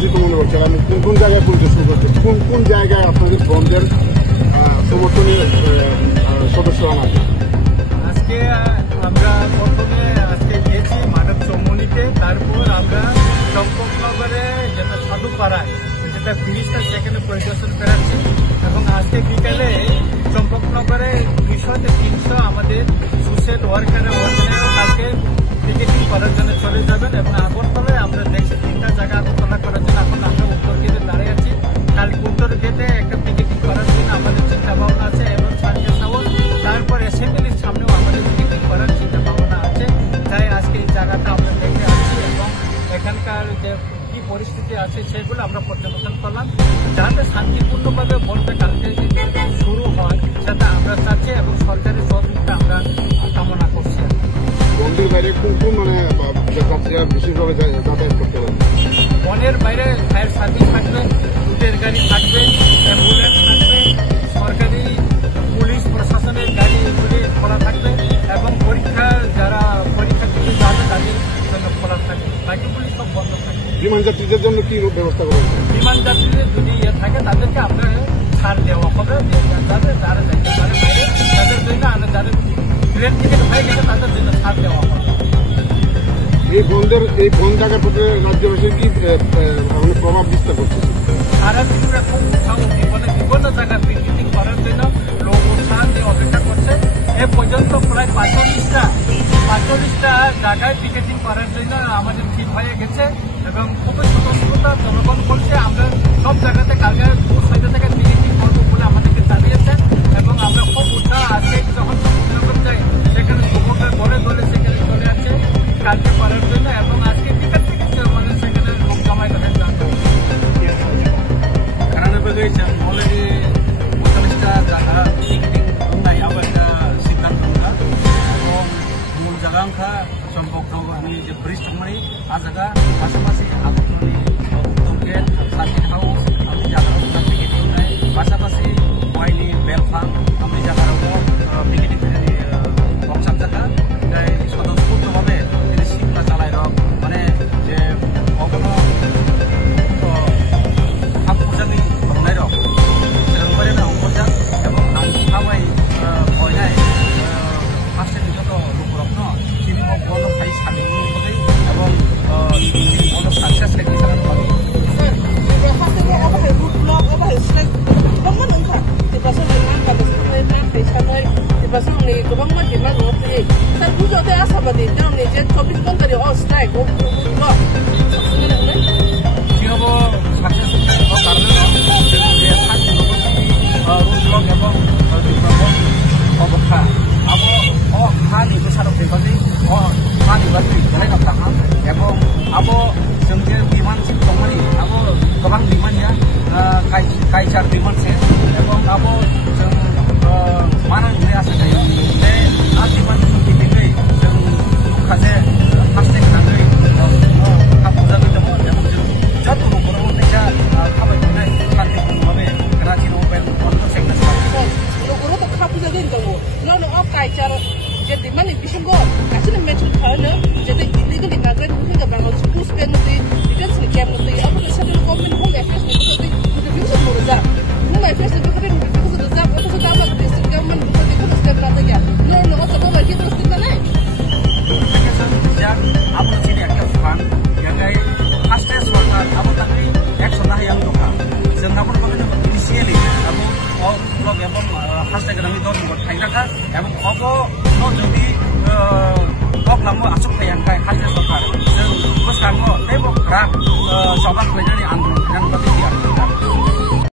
সমর্থিত মনে করছেন এবং কোন কোন জায়গায় পরিদর্শন করছেন, কোন কোন জায়গায় আপনাদের বন্ধের সমর্থনের সদস্যরা না? আজকে আমরা প্রথমে গেছি মানব চৌমনিতে, তারপর আমরা চম্পকনগরে যেটা সাধুপাড়ায় যেটা ব্রিজটা সেখানে পরিদর্শন করাচ্ছি এবং আজকে বিকালে চম্পকনগরে 200-300 আমাদের সোশ্যাল ওয়ার্কাররা কালকে পিকেটিং করার জন্য চলে যাবেন এবং আগরতলায় আমরা দেখছি 3টা জায়গা আগরতলা করার জন্য এখন আমরা উত্তর গেটে দাঁড়িয়ে আছি। কালকে উত্তর গেটে একটা পিকেটিং করার জন্য আমাদের চিন্তা ভাবনা আছে এবং স্থানীয় সাউথ তারপর অ্যাসেম্বলির সামনেও আমাদের পিকেটিং করার চিন্তা ভাবনা আছে। তাই আজকে এই জায়গাটা আমরা দেখে আসছি এবং এখানকার যে কি পরিস্থিতি আছে সেগুলো আমরা পর্যবেক্ষণ করলাম, যাতে শান্তিপূর্ণভাবে ভোটটা কালকে শুরু হয় সেটা আমরা চাচ্ছি এবং সরকারের সহযোগিতা আমরা কামনা করছি। বনের বাইরে কোন কোন যাত্রীরা বিশেষভাবে যাতায়াত করতে পারে? বনের বাইরে ফায়ার সার্ভিস থাকবে, দুধের গাড়ি থাকবে, অ্যাম্বুলেন্স থাকবে, সরকারি পুলিশ প্রশাসনের গাড়ি এগুলি খোলা থাকবে এবং যারা পরীক্ষার্থী যাবে তাদের জন্য খোলা থাকবে, বাকিগুলি সব বন্ধ থাকবে। বিমান যাত্রীদের জন্য কি ব্যবস্থা করা হবে? বিমান যাত্রীদের যদি থাকে তাদেরকে আমরা ছাড় দেওয়া হবে, যারা যাইতে পারে বাইরে তাদের জন্য আমরা যাদের ট্রেন টিকিট হয়ে গেছে তাদের জন্য ছাড় দেওয়া হবে। এই বন জায়গার প্রতি রাজ্যবাসীর কি প্রভাব বিস্তার করছে? সারা ত্রিপুরা খুব উৎসাহ বিভিন্ন জায়গায় পিকেটিং করার জন্য লোক উৎসাহ দিয়ে অপেক্ষা করছে। এ পর্যন্ত প্রায় 45টা জায়গায় পিকেটিং করার জন্য আমাদের ঠিক হয়ে গেছে এবং খুবই স্বতন্ত্রতা জনগণ করছে। আমরা সব জায়গাতে কালকে 6টা থেকে পিকেটিং করবো বলে আমাদেরকে জানিয়েছে এবং আমরা খুব উৎসাহ আছে। যখন যাই সেখানে যুবকের বলে দলে সেখানে চলে আসছে কালকে করার জন্য এবং আজকে টিকিট থেকে মানে সেখানে লোক জমায়েত হয়ে যাচ্ছে। অলরেডি 45টা জায়গা পিকেটিং होननायाव একটা সিদ্ধান্ত নিলাম এবং মূল জায়গা अंखा चम्पकनगरनि जे ब्रिज दंमोन आ जायगा पासापासि আগরতলাनि उत्तर गेट सार्किट हाउस आमनि जायगायाव पिकेटिं होनाय पासापासि वाइनि बेलफां आमनि जायगायाव पिकेटिं होनायनि बक्सार जायगा जाय स्वतंत्रभावे दिनै सिमला जालाय रक माने जे अगनो हापुजानि हमनाय रक सेरंबारिनि हमजा এবং आमखाबाय फयनाय फार्स्ट डिभिजन लोकरत्न তিনি বড় সাইজ সামনে হবে এবং বড় সাকসেস লেগে যাবে काइचार डिमांड से एवं अब जों माना नुनाय आसा थायो बे आ डिमांड नि बिखै जों माखासे फार्स्ट होनानै हापुजानि दङ एवं जों जत न'खराव फैसा खाबाय थानाय शान्तिपूर्णभावे राजि न'बेल बन्द सेक्टर्स न'खराव हापुजानि दङ न काइचार जे डिमांड नि बिसंगो आसिन मेथड खानो जेते इलिगल इमिग्रेट फैगा बांगो स्कुल स्पेन नि डिटेल्स नि केम नि अब सेंट्रल गवर्नमेंट होम एफेयर्स नि Mulai first itu kan because the job itu sudah apa district government itu itu step berapa ya? No apa lagi terus kita naik. Sejak apa sini akan fun, yang kayak asas warna apa tadi action lah yang doa. Jangan apa apa initially apa blog apa hashtag kami itu buat thailand kan, apa no jadi